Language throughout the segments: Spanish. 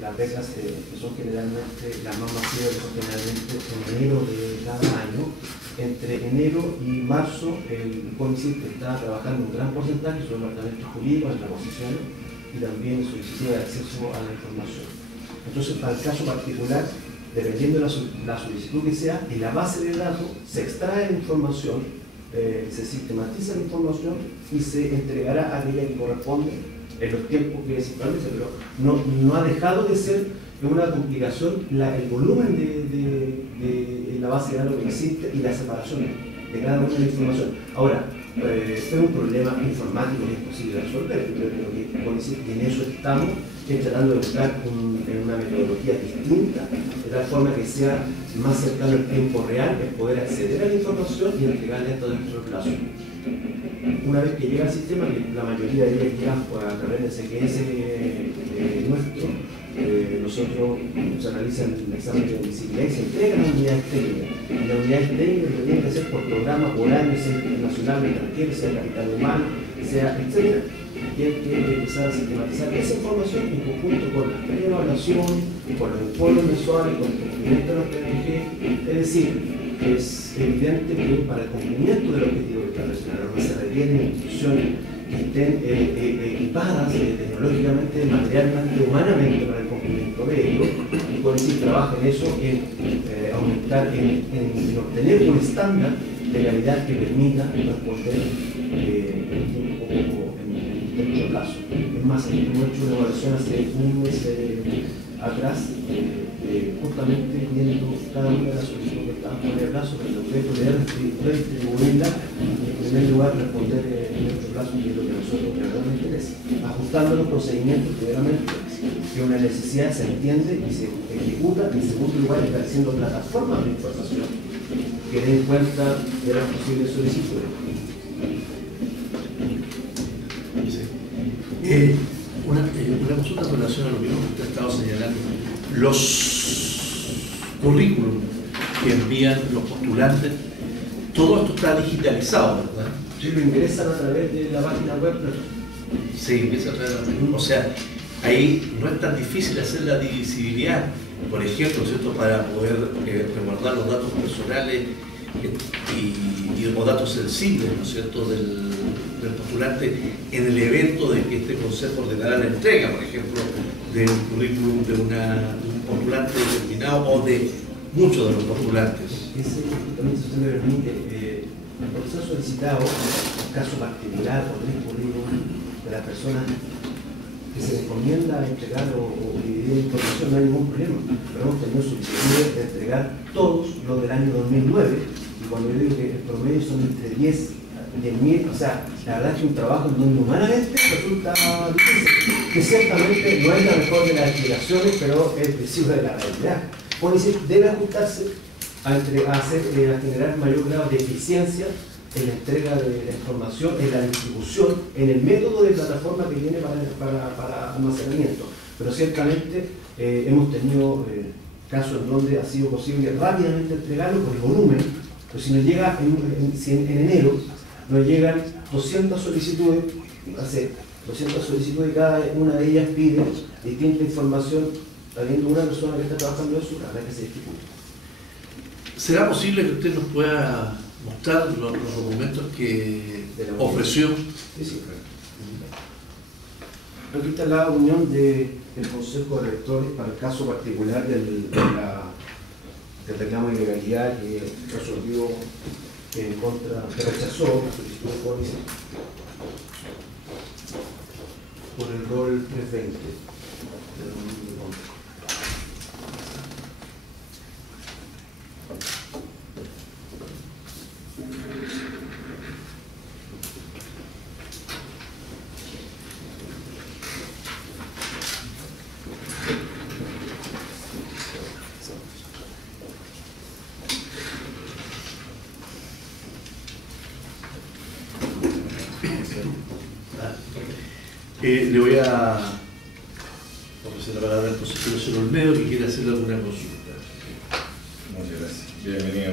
Las becas que son generalmente las más masivas, que son generalmente en enero de cada año. Entre enero y marzo, el CONICET está trabajando un gran porcentaje sobre el departamento jurídico, en negociaciones y también en solicitud de acceso a la información. Entonces, para el caso particular, dependiendo de la solicitud que sea, en la base de datos se extrae la información, se sistematiza la información y se entregará a aquella que corresponde en los tiempos que se establece, pero no ha dejado de ser una complicación el volumen de la base de datos que existe y la separación de cada una de la información. Ahora, es un problema informático que es posible resolver, pero que en eso estamos tratando de buscar una metodología distinta, de tal forma que sea más cercano al tiempo real, es poder acceder a la información y entregarle esto dentro del plazo. Una vez que llega al sistema, que la mayoría de ellas llega a través del CQS nuestro, nosotros se realizan el examen de admisibilidad y se entregan las unidades técnicas. Y las unidades técnicas lo tienen que hacer por programa, por año, sea internacional, extranjero, sea capital humano, sea etcétera. Tienen que empezar a sistematizar esa información en conjunto con las preevaluaciones, con los informes mensuales, con el cumplimiento de los PNG. Es decir, es evidente que para el cumplimiento del objetivo de internacional se requieren instituciones que estén equipadas tecnológicamente, materialmente, humanamente para el cumplimiento de ello, y con eso trabaja en eso, en aumentar, en obtener un estándar de calidad que permita responder en mucho plazo. Es más, hemos hecho una evaluación hace un mes atrás, justamente viendo cada una de las solicitudes que estaban por el plazo, para poder redistribuirla y en primer lugar responder en nuestro plazo, que es lo que a nosotros realmente interesa, ajustando los procedimientos primeramente, que una necesidad se entiende y se ejecuta, y en segundo lugar estableciendo plataformas de información que den cuenta de las posibles solicitudes. Una consulta en relación a lo mismo que usted ha estado señalando. Los currículum que envían los postulantes, todo esto está digitalizado, ¿verdad? Sí, lo ingresan a través de la página web. Se ingresa a través de la página. O sea, ahí no es tan difícil hacer la divisibilidad, por ejemplo, ¿cierto?, para poder resguardar los datos personales y los datos sensibles, ¿no es cierto?, del postulante en el evento de que este consejo ordenará la entrega, por ejemplo, de un currículum de un postulante determinado o de muchos de los postulantes. Ese, también, si usted me permite, por ser solicitado un caso particular o un currículum de la persona que se le encomienda entregar o dividir información, no hay ningún problema. Pero hemos tenido solicitudes de entregar todos los del año 2009, y cuando yo digo que el promedio son entre 10 y 10.000, o sea, la verdad es que un trabajo en donde humanamente resulta difícil, que ciertamente no es la mejor de las explicaciones, pero es visible de la realidad. CONICET debe ajustarse a generar mayor grado de eficiencia en la entrega de la información, en la distribución, en el método de plataforma que tiene para almacenamiento. Pero ciertamente hemos tenido casos en donde ha sido posible rápidamente entregarlo por el volumen, pero si nos llega en enero, nos llegan 200 solicitudes, 200 solicitudes y cada una de ellas pide distinta información, habiendo una persona que está trabajando eso, la verdad que se dificulta. ¿Será posible que usted nos pueda mostrar los documentos que ofreció? Sí, sí. Aquí está la unión del Consejo de Rectores para el caso particular del reclamo de ilegalidad que resolvió en contra, que rechazó la solicitud de CONICET por el rol 320 del 2011. Le voy a ofrecer la palabra al consejero José Olmedo, que quiere hacerle alguna consulta. Muchas gracias. Bienvenido.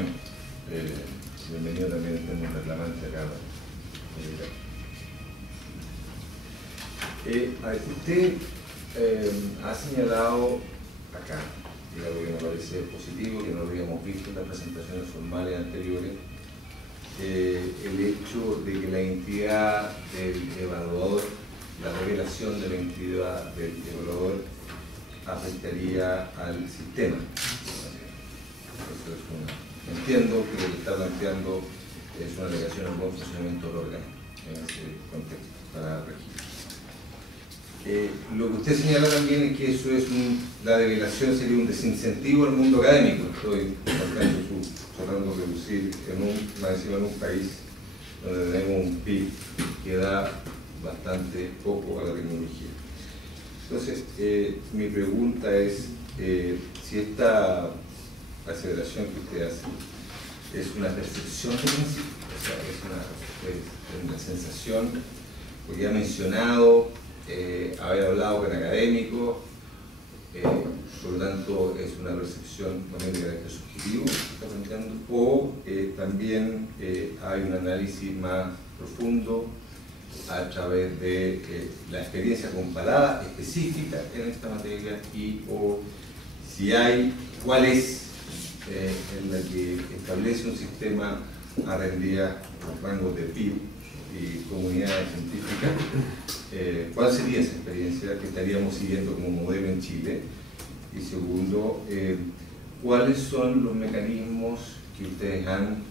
Bienvenido también tenemos reclamante acá. A ver, usted ha señalado acá, y algo que me parece positivo, que no lo habíamos visto en las presentaciones formales anteriores, el hecho de que la identidad del evaluador, la revelación de la identidad del evaluador afectaría al sistema. Eso es entiendo que lo que está planteando es una alegación al buen funcionamiento del órgano en ese contexto para registro. Lo que usted señala también es que eso es la revelación sería un desincentivo al mundo académico. Estoy tratando de reducir en un país donde tenemos un PIB que da bastante poco a la tecnología. Entonces, mi pregunta es si esta aseveración que usted hace es una percepción de principio, o sea, es una sensación, porque ha mencionado haber hablado con académicos, por lo tanto es una percepción también de carácter subjetivo que está planteando, o también hay un análisis más profundo a través de la experiencia comparada específica en esta materia o si hay, cuál es en la que establece un sistema a rendía con rangos de PIB y comunidades científicas, ¿cuál sería esa experiencia que estaríamos siguiendo como modelo en Chile? Y segundo, ¿cuáles son los mecanismos que ustedes han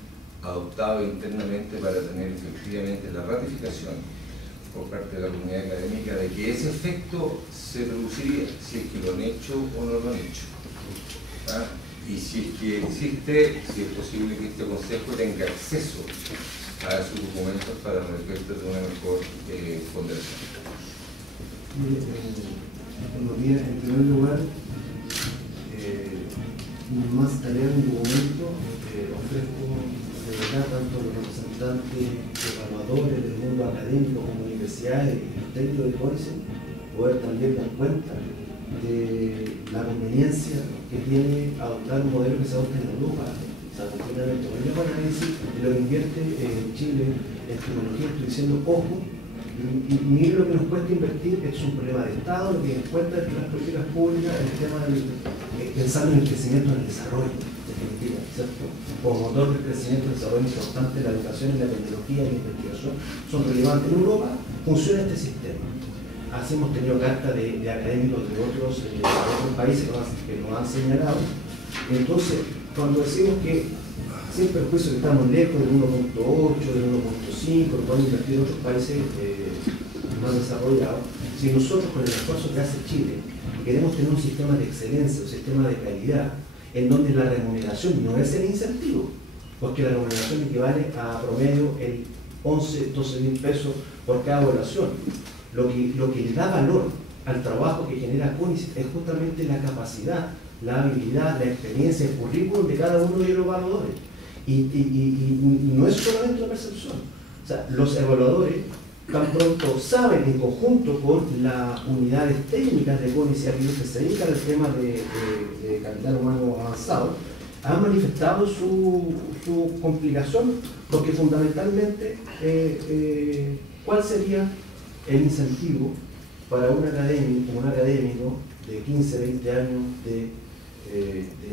adoptado internamente para tener efectivamente la ratificación por parte de la comunidad académica de que ese efecto se produciría, si es que lo han hecho o no lo han hecho? ¿Ah? Y si es que existe, si es posible que este consejo tenga acceso a sus documentos para los efectos de una mejor ponderación. En primer lugar, más tarea en un documento ofrezco de verdad tanto a los representantes evaluadores del mundo académico como universidades y los técnicos de CONICET poder también dar cuenta de la conveniencia que tiene adoptar un modelo que se adopta en Europa. O sea, continuamente, cuando ellos van a decir lo que invierte en Chile en tecnología, estoy diciendo, ojo, y miren lo que nos cuesta invertir, es un problema de Estado, lo que nos cuesta es que las políticas públicas, el tema pensando en el crecimiento y el desarrollo, definitiva, ¿cierto? Como motor del crecimiento y el desarrollo importante, la educación y la tecnología y la investigación son relevantes. En Europa funciona este sistema. Así hemos tenido cartas de académicos de otros países que nos han señalado. Entonces, cuando decimos que sin perjuicio que estamos lejos del 1.8, del 1.5, lo podemos invertir en otros países más desarrollados, si nosotros con el esfuerzo que hace Chile queremos tener un sistema de excelencia, un sistema de calidad, en donde la remuneración no es el incentivo, porque la remuneración equivale a promedio el 11, 12 mil pesos por cada evaluación. Lo que le da valor al trabajo que genera CONICET es justamente la capacidad, la habilidad, la experiencia, el currículum de cada uno de los evaluadores. Y no es solamente una percepción. O sea, los evaluadores tan pronto saben en conjunto con las unidades técnicas de CONICET que se dedican al tema de capital humano avanzado, han manifestado su complicación, porque fundamentalmente, ¿cuál sería el incentivo para un académico de 15, 20 años de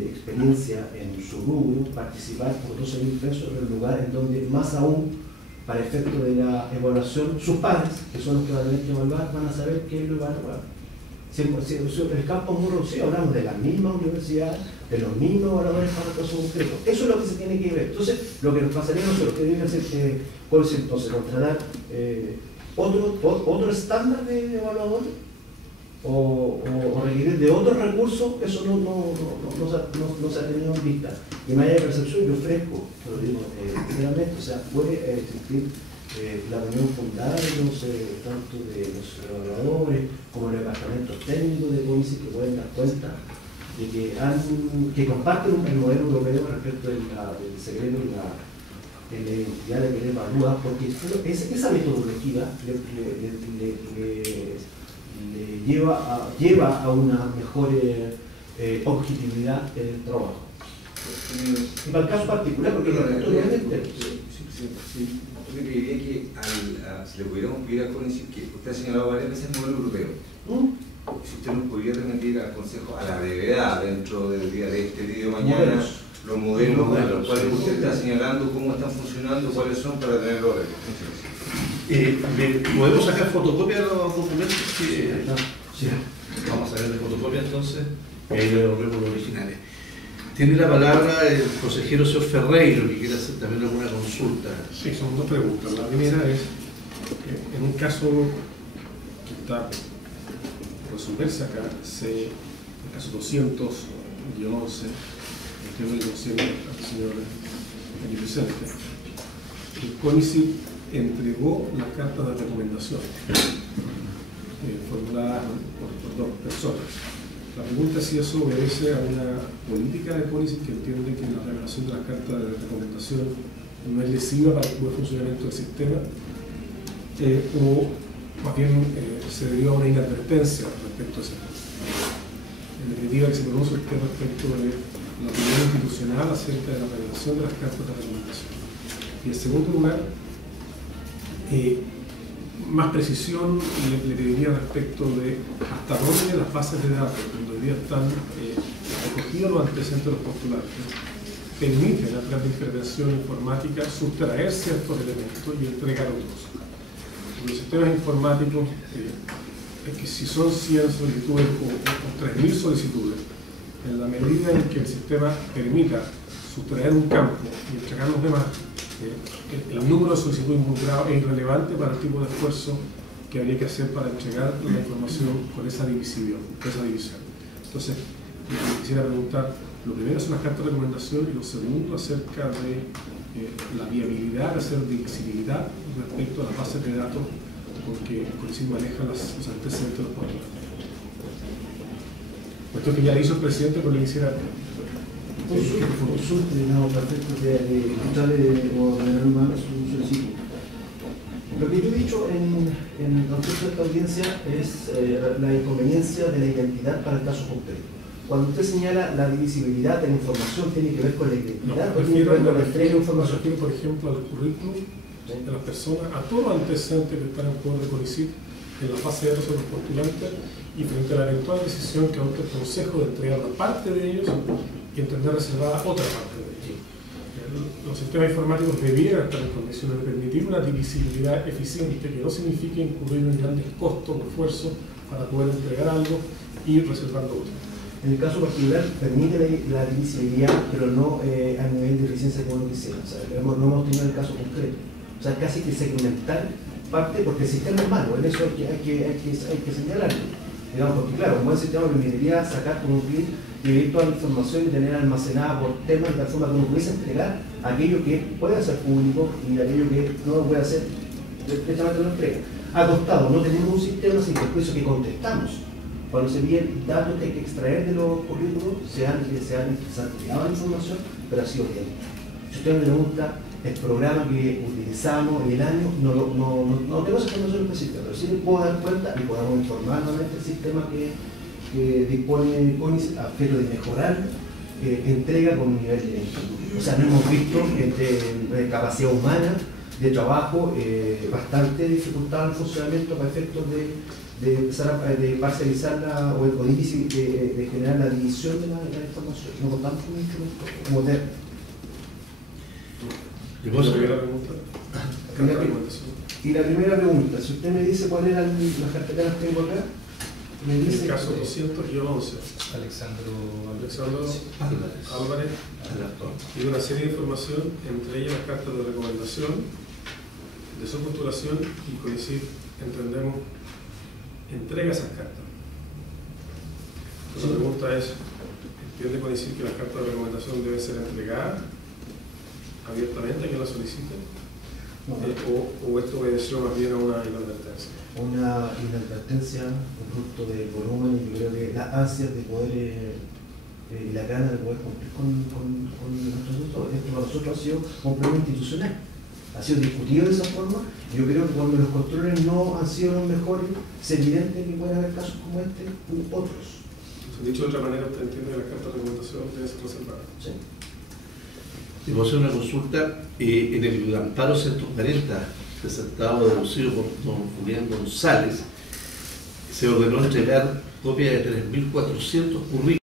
experiencia en su rubro, participar por 12 mil pesos en el lugar en donde más aún, para efecto de la evaluación, sus padres, que son los que van a tener que evaluar, van a saber qué lo van a evaluar? Si el campo es muy reducido, hablamos de la misma universidad, de los mismos evaluadores para el caso concreto. Eso es lo que se tiene que ver. Entonces, lo que nos pasaría a nosotros, que debe hacer, ¿cuál es entonces? Contratar otro estándar de evaluadores o requerir de otros recursos, eso no se ha tenido en vista. Y más allá de percepción, yo ofrezco, lo digo sinceramente, o sea, puede existir la reunión fundada tanto de los evaluadores como los departamentos técnicos de CONICET que pueden dar cuenta de que comparten el modelo europeo respecto del secreto y la identidad de que le evalúa, porque esa metodología le lleva a una mejor objetividad en el trabajo. Y para el caso particular, porque obviamente... Yo pediría que si le pudiéramos pedir a CONICET, que usted ha señalado varias veces el modelo europeo, si usted nos pudiera remitir al Consejo a la brevedad, dentro del día de este día de mañana, los modelos a los cuales usted está señalando, cómo están funcionando, cuáles son, para tenerlo de ¿Podemos sacar fotocopia de los documentos? Sí. Vamos a sacar de fotocopia entonces, y ahí los vemos los originales. Tiene la palabra el consejero señor Ferreiro, que quiere hacer también alguna consulta. Sí, son dos preguntas. La primera es, en un caso que está por resolverse acá, el caso 200-11, que es el conocido al señor aquí presente, el CONICYT entregó las cartas de recomendación formuladas por dos personas. La pregunta es si eso obedece a una política de CONICYT que entiende que la revelación de las cartas de recomendación no es lesiva para el buen funcionamiento del sistema, o más bien se debió a una inadvertencia respecto a ese tema. En definitiva, que se conoce usted respecto de la opinión institucional acerca de la revelación de las cartas de recomendación. Y en segundo lugar, más precisión le pediría respecto de hasta dónde las bases de datos, donde hoy día están recogidos los antecedentes de los postulantes, permiten a través de intervención informática sustraer ciertos elementos y entregar otros. Los sistemas informáticos, es que si son 100 solicitudes o 3.000 solicitudes, en la medida en que el sistema permita sustraer un campo y entregar los demás, el número de solicitudes involucradas es irrelevante para el tipo de esfuerzo que habría que hacer para entregar la información con esa división. Entonces, quisiera preguntar, lo primero son las cartas de recomendación y lo segundo acerca de la viabilidad de hacer divisibilidad respecto a las bases de datos porque CONICYT maneja los antecedentes de los postulantes. Esto que ya hizo el presidente, pero le quisiera... Consulte, no, perfecto, de escucharle o de tener más su solicitud. Lo que yo he dicho en el contexto de esta audiencia es la inconveniencia de la identidad para el caso concreto. Cuando usted señala la divisibilidad de la información, ¿tiene que ver con la identidad? No, refiero por ejemplo, al currículum de las personas, a todos los antecedentes que están en poder de CONICYT en la base de datos de los postulantes y frente a la eventual decisión que adopte el Consejo de entregar una parte de ellos y entender reservada otra parte de ellos. Los sistemas informáticos debieran estar en condiciones de permitir una divisibilidad eficiente que no signifique incurrir en grandes costos o esfuerzos para poder entregar algo y reservarlo otro. En el caso particular permite la divisibilidad, pero no a nivel de eficiencia como uno quisiera. O sea, no hemos tenido el caso concreto. O sea, casi que segmentar parte, porque el sistema es malo, en eso hay que señalarlo. Digamos, porque claro, un buen sistema permitiría sacar con un clic y ver toda la información y tener almacenada por temas de tal forma que uno pudiese entregar aquello que puede ser público y aquello que no lo puede hacer, directamente lo entrega. Acostado, no tenemos un sistema sin perjuicio que contestamos. Cuando se envían datos que hay que extraer de los currículos, se han entregado la información, pero ha sido bien. Si usted me pregunta, el programa que utilizamos en el año, no tengo esa información específica, pero sí le puedo dar cuenta y podemos informar nuevamente el sistema que dispone CONICYT a objeto de mejorar entrega con un nivel de... O sea, no hemos visto de capacidad humana de trabajo bastante dificultad en funcionamiento para efectos de empezar de parcializar o de generar la división de la información. No contamos con un instrumento moderno. Y la primera pregunta, si usted me dice cuáles eran las carpetas que tengo acá, me dice... En el caso 200-11, Alexandro Álvarez y una serie de información, entre ellas las cartas de recomendación, de su postulación y CONICYT, entendemos, entrega esas cartas. Entonces, la pregunta es, ¿entiende CONICYT que las cartas de recomendación deben ser entregadas abiertamente a quien la solicite? ¿O esto obedeció más bien a una inadvertencia? Una inadvertencia producto del volumen y yo creo que las ansias de poder y la gana de poder cumplir con nuestros resultados. Esto para nosotros ha sido un problema institucional, ha sido discutido de esa forma. Yo creo que cuando los controles no han sido los mejores, es evidente que pueden haber casos como este u otros. Entonces, dicho de otra manera, usted entiende que las cartas de recomendación deben ser reservadas. Sí. Y voy a hacer una consulta. En el amparo 140 presentado deducido por don Julián González, se ordenó entregar copia de 3.400 currículos.